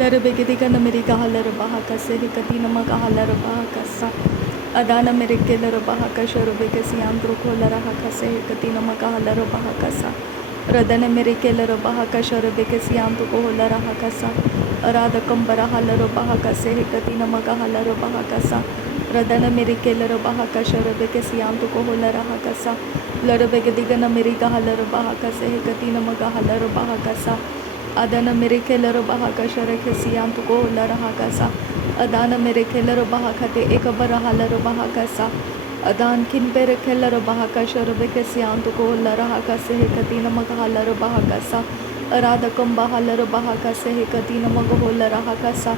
लर बेगदी का न मेरी कहा लर बहा कसे हे कती नम कहा लर बहा कसा अदान मेरे के लर बहा कशर बेके सियांत्रो को लरहा कसे हे कती नम कहा लर बहा कसा रदन मेरे के लर बहा कशर बेके सियांत्रो को लरहा कसा अराध कंबरा लर बहा कसे हे कती नम कहा लर बहा कसा रदन मेरे के लर बहा कशर बेके सियांत्रो को लरहा कसा लर बेगदी का न मेरी कहा लर बहा कसे हे कती नम कहा लर बहा कसा अदन मेरे खेलर बहा कशर के सियांत को लरहा कसा अदान मेरे खेलर बहा खते एक बरहा लर बहा कसा अदान किन पेर खेलर बहा कशर बेके सियांत को लरहा कसे हे कती नमक लर बहा कसा अराधकम बहा लर बहा कसे हे कती नमक हो लरहा कसा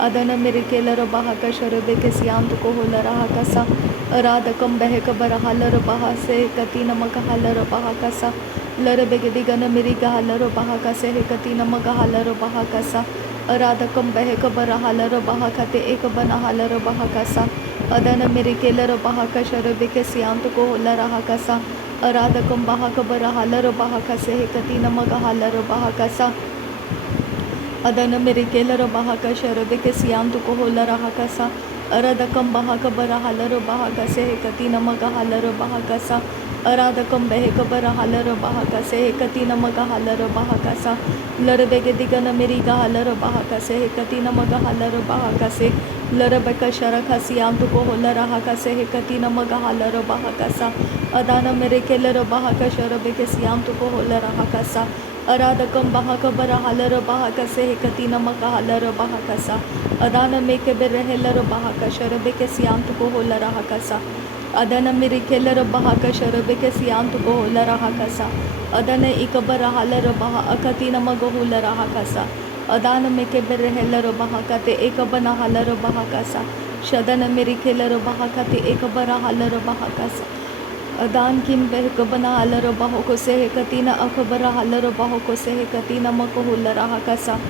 अदन मेरे खेलर बहा कशर बेके सियांत को लरहा कसा अराधकम बहक बरहा लर बहा से कती नमक लर बहा कसा लर बेगदी गन मेरी कहा लर बहा कसे हे कती नम कहा लर बहा कसा अराधकम बहक बरहा लर बहा खते एक बना लर बहा कसा अदन मेरे के लर बहा कशर बेके सियांत को लरहा कसा अराधकम बहा बरहा लर बहा कसे हे कती नम कहा लर बहा कसा अदन मेरे के लर बहा कशर बेके सियांत को लरहा कसा अराधकम बहा बरहा लर बहा कसे हे कती नम कहा लर बहा कसा अराधकम बहक बरहा लर बहा कसे हे कती नम कहा लर बहा कसा लर बेगदी गन मेरी कहा लर बहा कसे हे कती नम कहा लर बहा कसे लर बक शर खसियांत को लरहा कसे हे कती नम कहा लर बहा कसा अदान मेरे के लर बहा कशर बेके सियांत को लरहा कसा अराधकम बहा बरहा लर बहा कसे हे कती नम कहा लर बहा कसा अदान में के बेरह लर बहा कशर बेके सियांत को लरहा कसा अदन मेरे खेलर बहा कशर बेके सियांत को लरहा कसा अदन इक बरहा लर बहा अकती नम गो लरहा कसा अदान में के बेरह लर बहा कते एक बना लर बहा कसा शदन मेरे खेलर बहा कते एक बरहा लर बहा कसा अदान किन बहक बना लर बहो को से हे कती न अखबर लर बहो को से हे कती नम को लरहा कसा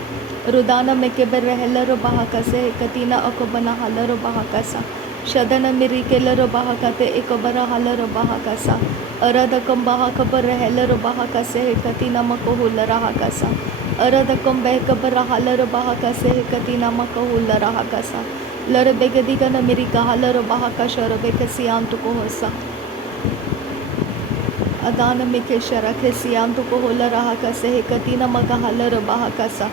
रुदान में के बेरह लर बहा कसे हे कती न अख बना लर बहा कसा शदन मेरी के लर बहा कते एक बरहा लर बहा कसा अरधकम बहा खबर लर बहा कसे हे कती नम को लरहा कसा अरधकम बहक बरहा लर बहा कसे हे कती नम को लरहा कसा लर बेगदी गन मेरी कहा लर बहा कशर बेके सियांत को होसा अदान में के शरख सियांत को लरहा कसे हे कती नम कहा लर बहा कसा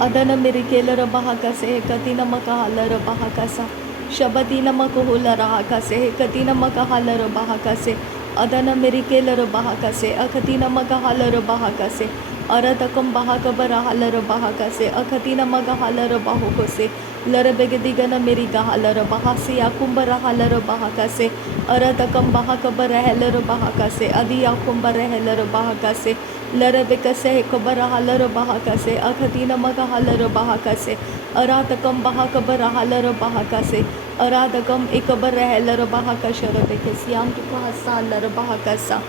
अदन मेरी के लर बहा कसे हे कती नम कहा लर बहा कसा शबती नमक हो लरहा कसे हे कती नमक हालर बहा कसे अदन मेरी के लर बहा कसे अखती नमक हालर बहा कसे अरतकम बहा कबर हालर बहा कसे अखती नमक हालर बाहो कसे लर बेगदी गन मेरी गहालर बहा से याकुंबर हालर बहा कसे अरतकम बहा कबर हेलर बहा कसे अदी याकुंबर हेलर बहा कसे लर बेकसे हे कबर हालर बहा कसे अखती नमक हालर बहा कसे अरातकम बहा कबर हालर बहा कसे अराधकम एकबर हेलर बहा कशर बेके सियांत को हसा लर बहा कसा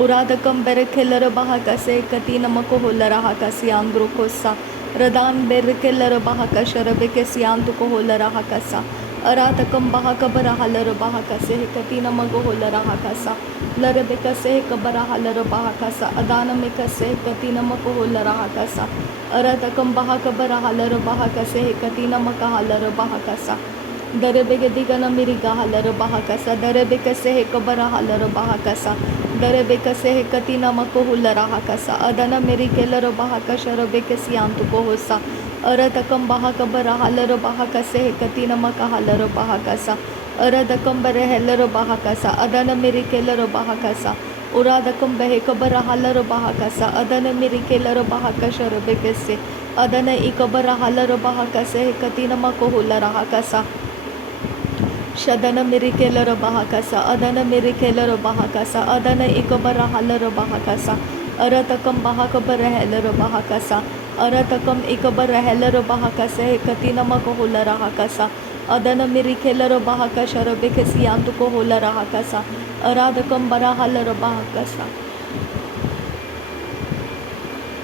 उराधकम बेरखेलर बहा कसे कती नमक हो लरहा कसे आंद्रो कोसा रदान बेरखेलर बहा कशर बेके सियांत को हो लरहा कसा अराधकम बहा कबर हालर बहा कसे कती नमक हो लरहा कसा लर बेकसे कबर हालर बहा कसा अदान में कसे कती नमक हो लरहा कसा अराधकम बहा कबर हालर बहा कसे कती नमक हालर बहा कसा दर बेगदी गन मेरी गाहलर बहा कसा दर बेकसे हे कबर हालर बहा कसा दर बेकसे हे कती नमक हो लरहा कसा अदन मेरी केलर बहा कशर बेके सियांत को होसा अरतकम बहा कबर हालर बहा कसे हे कती नमक हालर बहा कसा अरदकम बर हेलर बहा कसा अदन मेरी केलर बहा कसा उरादकम बहे कबर हालर बहा कसा अदन मेरी केलर बहा कशर बेके से अदन इकबर हालर बहा कसे हे कती नमक हो लरहा कसा शदन मेरी केलर बहा कसा अदन मेरी केलर बहा कसा अदन इकबर हालर बहा कसा अरतकम बहा कबर हेलर बहा कसा अरतकम इकबर हेलर बहा कसे कती नमक हो लरहा कसा अदन मेरी केलर बहा कशर बेके सियांत को हो लरहा कसा अराधकम बरा हालर बहा कसा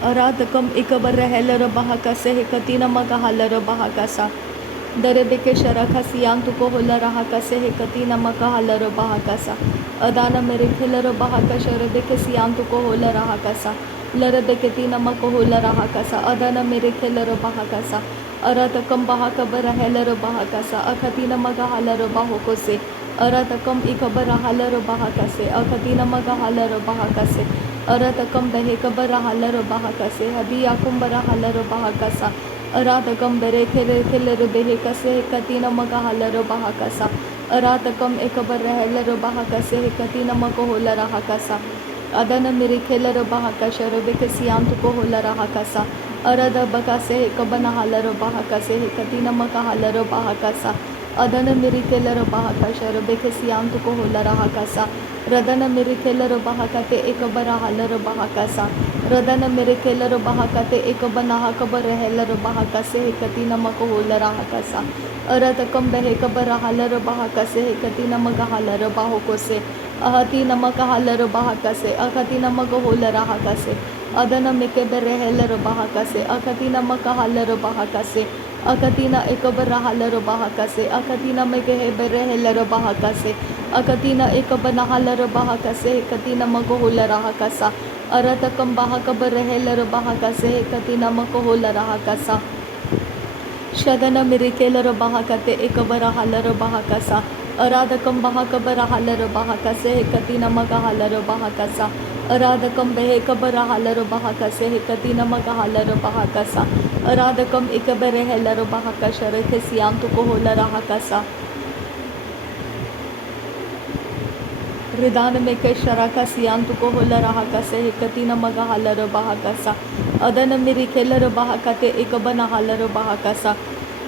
अराधकम इकबर हेलर बहा कसे कती नमक हालर बहा कसा दर बेके शरख सियांत को हो लरहा कसे हे कती नमक हालर बहा कसा अदान मेरे खेलर बहा कशर बेके सियांत को हो लरहा कसा Larebeketi namako larahakasa. Adana mirekele bahakasa. Aratakam bahakabara heller bahakasa. Akatina magahala bahokose. Aratakam ikabara halar bahakase. Akatina magahala bahakase. Aratakam behekabara halar bahakase. Hadiyakumbara halar bahakasa. Aratakam berekele behekase. Katina magahala bahakasa. Aratakam ekabara heller bahakase. Katina makohola rahakasa. Adana mirekele bahakasha. Rebekasiyantuko hola rahakasa. Arada bakase kabana halar bahakase. Katina magahala bahakasa. Adana mirekele bahakasha. Rebekasiyantuko hola rahakasa. Radana mirekele bahakate ekabara halar bahakasa. Radana mirekele bahakate ekabana hakabar heller bahakase. Katina makohola rahakasa. Aratakam behekabara halar bahakase. Katina magahalar bahokose. Ahati namaka halar bahakase. Akati namakohola rahakase. Adana mekebere heller bahakase. Akati namaka halar bahakase. Akatina ekabara halar bahakase. Akatina mekebere heller bahakase. Akatina ekabana halar bahakase. Katina makohola rahakasa. Aratakam bahakabare heller bahakase. Katina makohola rahakasa. Shadana mirekele bahakate ekabara halar bahakasa. Aradakam bahakabara halar bahakase. Katina magahalar bahakasa. Aradakam behekabara halar bahakase. Katina magahalar bahakasa. Aradakam ikabere heller bahakasha. Rekesiyantuko hola rahakasa. Ridana meke sharaka siyantuko hola rahakase. Katina magahalar bahakasa. Adana mirekele bahakate ekabana halar bahakasa.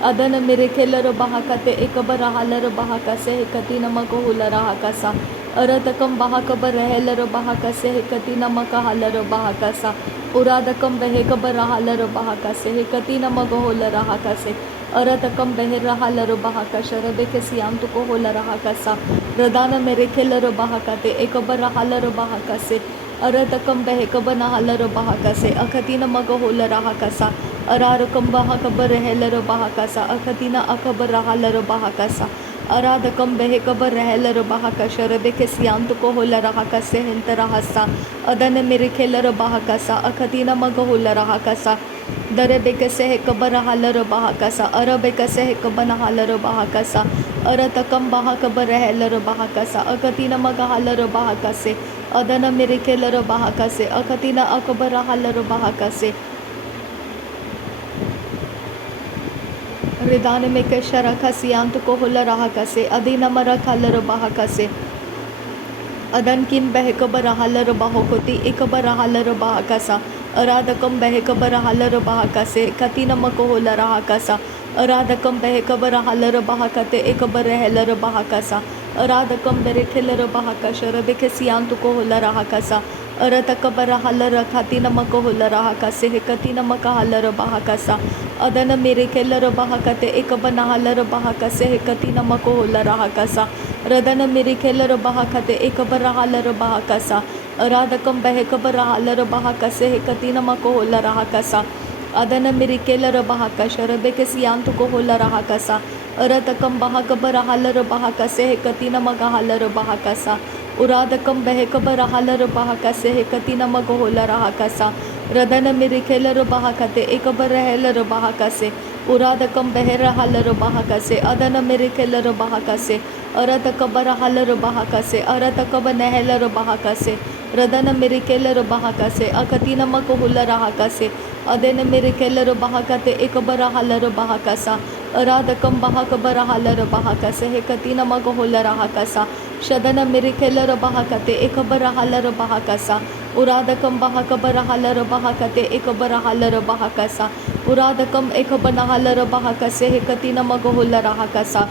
Adana mirekele bahakate ekabara halar bahakase. Katina makohola rahakasa. Aratakam bahakabar heller bahakase. Katina makahalar bahakasa. Uradakam behekabara halar bahakase. Katina makohola rahakase. Aratakam behera halar bahakasha. Rebekasiyantuko hola rahakasa. Radana mirekele bahakate ekabara halar bahakase. Aratakam behekabana halar bahakase. Akatina magahola rahakasa. Ararakam bahakabar heller bahakasa. Akatina akabara halar bahakasa. Aradakam behekabar heller bahakasha. Rebekasiyantuko hola rahakase. Hintarahasa. Adana mirekele bahakasa. Akatina magahola rahakasa. Darebekase hekabara halar bahakasa. Arabekase hekabana halar bahakasa. Aratakam bahakabar heller bahakasa. Akatina magahalar bahakase. Adana mirekele bahakase. Akatina akabara halar bahakase. Ridane meke sharaka siyantuko hola rahakase. Adina marak halar bahakase. Adan kin behekabara halar bahokoti ekabara halar bahakasa. Aradakam behekabara halar bahakase. Katina makohola rahakasa. Aradakam behekabara halar bahakate ekabara heller bahakasa. Aradakam berekele bahakasha. Rebekasiyantuko hola rahakasa. Aratakabara halar katina makohola rahakase. Katina makahalar bahakasa. Adana mirekele bahakate ekabana halar bahakase. Katina makohola rahakasa. Radana mirekele bahakate ekabara halar bahakasa. Aradakam behekabara halar bahakase. Katina makohola rahakasa. Adana mirekele bahakasha. Rebekasiyantuko hola rahakasa. Aratakam bahakabara halar bahakase. Katina magahalar bahakasa. Uradakam behekabara halar bahakase. Katina magohola rahakasa. Radana mirekele bahakate ekabara heller bahakase. Uradakam behera halar bahakase. Adana mirekele bahakase. Aratakabara halar bahakase. Aratakabana heller bahakase. Radana mirekele bahakase. Akatina makohola rahakase. Adana mirekele bahakate ekabara halar bahakasa. Aradakam bahakabara halar bahakase. Katina magohola rahakasa. Shadana mirekele bahakate ekabara halar bahakasa. Uradakam bahakabara halar bahakate ekabara halar bahakasa. Uradakam ekabana halar bahakase. Katina magohola rahakasa.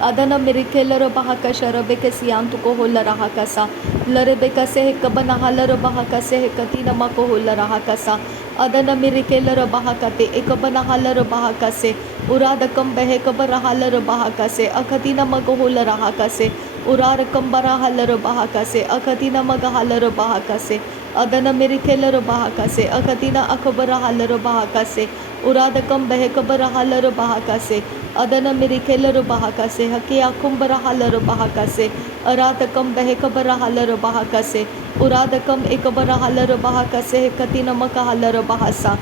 Adana mirekele bahakasha. Rebekasiyantuko hola rahakasa. Larebekase kabana halar bahakase. Katina makohola rahakasa. Adana mirekele bahakate ekabana halar bahakase. Uradakam behekabara halar bahakase. Akatina magohola rahakase. Urarakam bara halar bahakase. Akatina magahalar bahakase. Adana mirekele bahakase. Akatina akabara halar bahakase. Uradakam behekabara halar bahakase. Adana mirekele bahakase. Hake akumbara halar bahakase. Aradakam behekabara halara bahakase. Uradakam ekabara halara bahakase hekatina makahalara bahasa.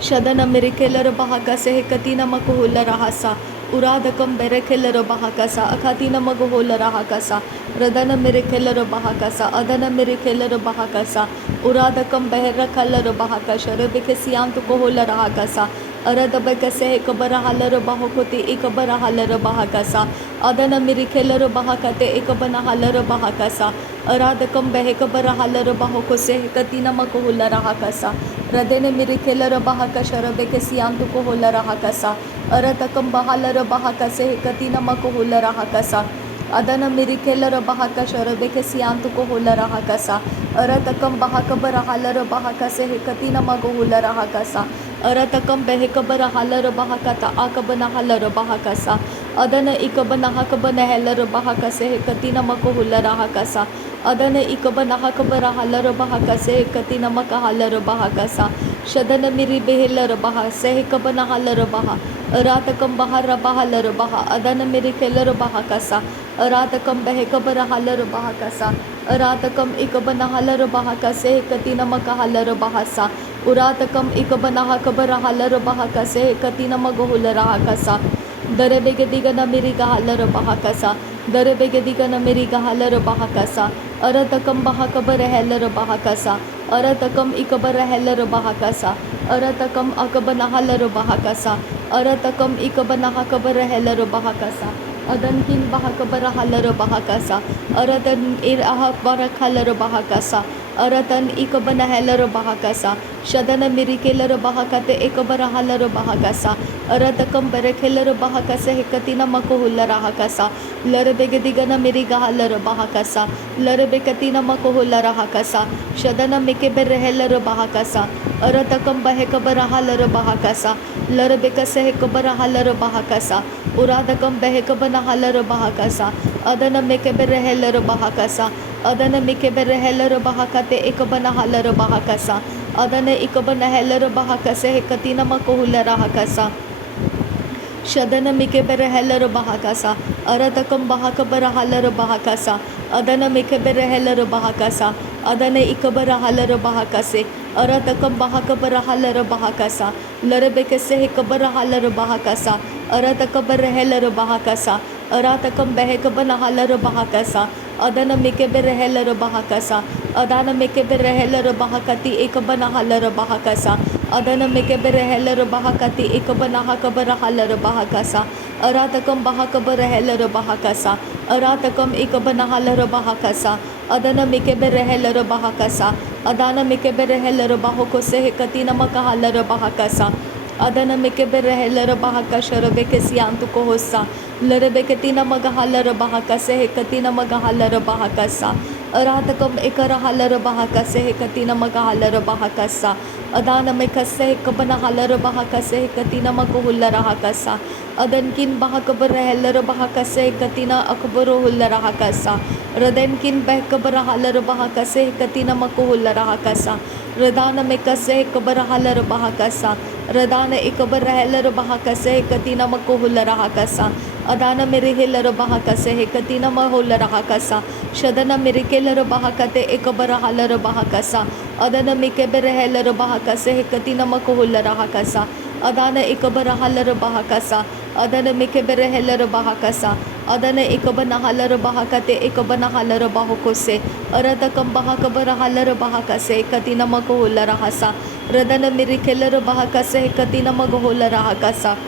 Shadana mirikelara bahakase hekatina makuhula rahasa. Uradakam berekelara bahakasa. Akatina maguhula rahakasa. Radana mirikelara bahakasa. Adana mirikelara bahakasa. Uradakam beherakalara bahakasha. Rebekesiantu kohula rahakasa. Aradabakase ekabara halara bahokuti ekabara halara bahakasa. Adana mirikelara bahakate ekabana halara bahakasa. Aradakam behekabara halara bahokose hekatina makuhula rahakasa. Radene mirikelara bahakasha. Rebekesiantu kohula rahakasa. Aratakam bahalara bahakase hekatina makuhula rahakasa. Adana mirikelara bahakasha. Rebekesiantu kohula rahakasa. Aratakam bahakabara halara bahakase hekatina makuhula rahakasa. Aratakam behekabara halara bahakata akabana halara bahakasa. Adana ikabana hakabana halara bahakase hekatina makuhula rahakasa. Adana ikabana hakabara halara bahakase hekatina makahalara bahakasa. Shadana miri behelara bahase hekabana halara baha. Aratakam bahara bahalara baha. Adana miri kelara bahakasa. Aratakam behekabara halara bahakasa. Aratakam ikabana halara bahakase hekatina makahalara bahasa. Uratakam ikabana hakabara halara bahakase hekatina maguhula rahakasa. Darebegedigana miriga halara bahakasa. Darebegedigana miriga halara bahakasa. Aratakam bahakabara halara bahakasa. Aratakam ikabara halara bahakasa. Aratakam akabana halara bahakasa. Aratakam ikabana hakabara halara bahakasa. Adankin bahakabara halara bahakasa. Aradan iraha barak halara bahakasa. Aratan ikabana halara bahakasa. Shadana mirikelara bahakate ekabara halara bahakasa. Aratakam berekelara bahakasa hekatina makuhula rahakasa. Larabegadigana miriga halara bahakasa. Larabekatina makuhula rahakasa. Shadana mikebere halara bahakasa. Aratakam bahekabara halara bahakasa. Larabekase hekabara halara bahakasa. Uradakam behekabana halara bahakasa. Adana mekebere halara bahakasa. Adana mikebere halara bahakate ekabana halara bahakasa. Adana ikabana halara bahakase hekatina makuhula rahakasa. Shadana mikebere halara bahakasa. Aratakam bahakabara halara bahakasa. Adana mikebere halara bahakasa. Adana ikabara halara bahakase. Aratakam bahakabara halara bahakasa. Larabekase hekabara halara bahakasa. Aratakabara halara bahakasa. Aratakam behekabana halara bahakasa. Adana mikebere halara bahakasa. Adana mikebere halara bahakati ekabana halara bahakasa. Adana mikebere halara bahakati ekabana hakabara halara bahakasa. Aratakam bahakabara halara bahakasa. Aratakam ekabana halara bahakasa. Adana mikebere halara bahakasa. Adana mikebere halara bahokose hekatina makahalara bahakasa. Adana mikebere halara bahakasha. Rebekesiantu kohosa. Larabeketina magahalara bahakase hekatina magahalara bahakasa. Aratakam ekara halara bahakase hekatina magahalara bahakasa. Adana mekase hekabana halara bahakase hekatina maguhula rahakasa. Adankin bahakabara halara bahakase hekatina akbaro hulla rahakasa. Radankin behkabara halara bahakase hekatina makuhula rahakasa. Radana mekase hekabara halara bahakasa. Radana ikabara halara bahakase hekatina makuhula rahakasa. Adana mirihelara bahakase hekatina mahulla rahakasa. Shadana mirikelara bahakate ekabara halara bahakasa. Adana mikebere halara bahakase hekatina makuhula rahakasa. Adana ikabara halara bahakasa. Adana mikebere halara bahakasa. Adana ikabana halara bahakate ekabana halara bahokose. Aratakam bahakabara halara bahakase hekatina makuhula rahasa. Radana mirikelara bahakase hekatina maguhula rahakasa.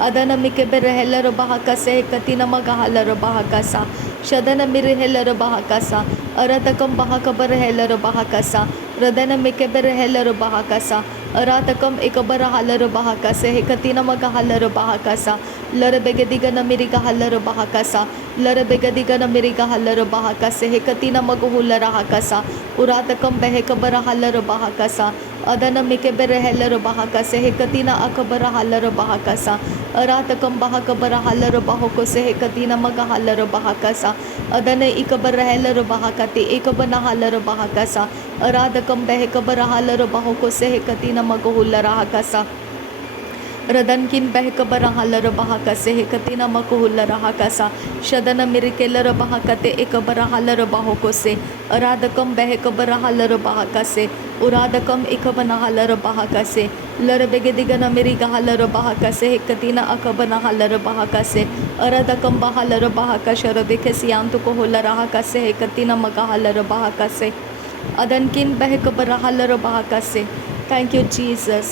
Adana mikebere halara bahakase hekatina magahalara bahakasa. Shadana mirihelara bahakasa. Aratakam bahakabara halara bahakasa. Radana mikebere halara bahakasa. Aratakam ekabara halara bahakase hekatina magahalara bahakasa. Larabegadigana miriga halara bahakasa. Larabegadigana miriga halara bahakase hekatina maguhula rahakasa. Uratakam behekabara halara bahakasa. Adana mikebere halara bahakase hekatina akabara halara bahakasa. Aratakam bahakabara halara bahokose hekatina magahalara bahakasa. Adana ikabara halara bahakati ekabana halara bahakasa. Aradakam behekabara halara bahokose hekatina maguhula rahakasa. रदन किन बहक बरहालर बहा कसे हे कतिना मकोहुल रहा कसा शदन मिरिकेलर बहा कते एक बरहालर बाहो को से अराधकम बहक बरहालर बहा कसे उराधकम एक बनाहालर बहा कसे लर बेगदिगन मेरी गहालर बहा कसे हे कतिना अक बनाहालर बहा कसे अराधकम बहालर बहा कशर बेके सियांत को होल रहा कसे हे कतिना मगाहालर बहा कसे अदनकिन बहक बरहालर बहा कसे। Thank you Jesus,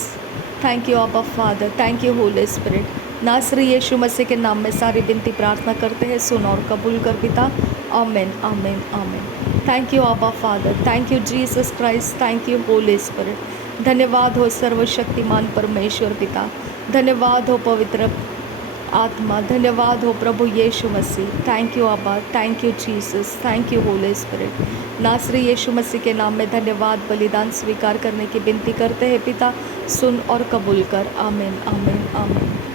thank you Abba father, thank you holy spirit. नासरी यीशु मसीह के नाम में सारी विनती प्रार्थना करते हैं, सुन और कबूल कर पिता। आमीन आमीन आमीन। Thank you Abba father, thank you Jesus Christ, thank you holy spirit. धन्यवाद हो सर्वशक्तिमान परमेश्वर पिता, धन्यवाद हो पवित्र आत्मा, धन्यवाद हो प्रभु यीशु मसीह। थैंक यू अब्बा, thank you Jesus, thank you holy spirit. नासरी यीशु मसीह के नाम में धन्यवाद बलिदान स्वीकार करने की विनती करते हैं पिता, सुन और कबूल कर। आमीन आमीन आमीन।